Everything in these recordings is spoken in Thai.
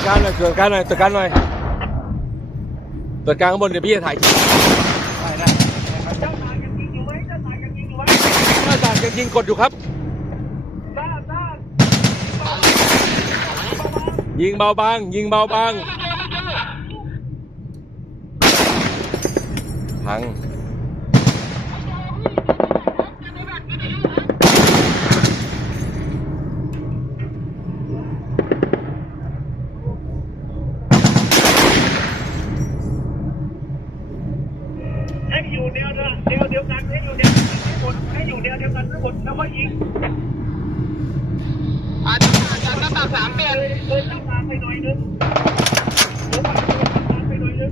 ดการหน่อยตรวจการหน่อยตรวจการหน่อยตรวจการข้างบนเดี๋ยวพี่จะถ่ายคลิปได้ได้เจ้าตายยังยิงอยู่ไหมเจ้าตายยังยิงอยู่ไหมหน้าต่างยังยิงกดอยู่ครับทราบทราบยิงเบาบาง ยิงเบาบางพัง แนวเดียวแนวเดียวกันให้อยู่แนวทั้งหมดให้อยู่แนวเดียวกันทั้งหมดแล้วก็ยิงอาจารย์อาจารย์หน้าต่างสามเปลี่ยนเลยหน้าตาไปหน่อยนึงเลยหน้าต่างไปหน่อยนึง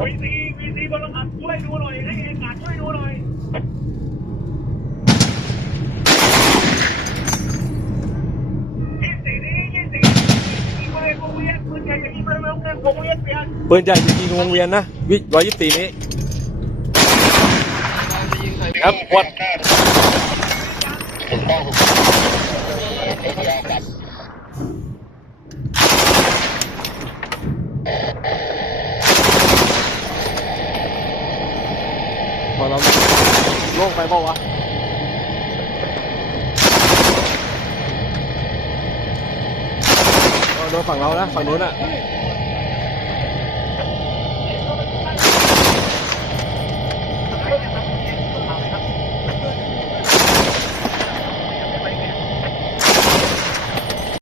วีซีวีซีบอลอัดช่วยดูหน่อยให้เอกาช่วยดูหน่อย ปวงเวียนวงเวียนเปลี่ยนปืนใหญ่จะยิงวงเวียนนะ วิร้อยยี่สิบสี่นี้ครับวัดพอเราโล่งไปเปล่าวะเอาโดนฝั่งเรานะ ฝั่งนู้นอะ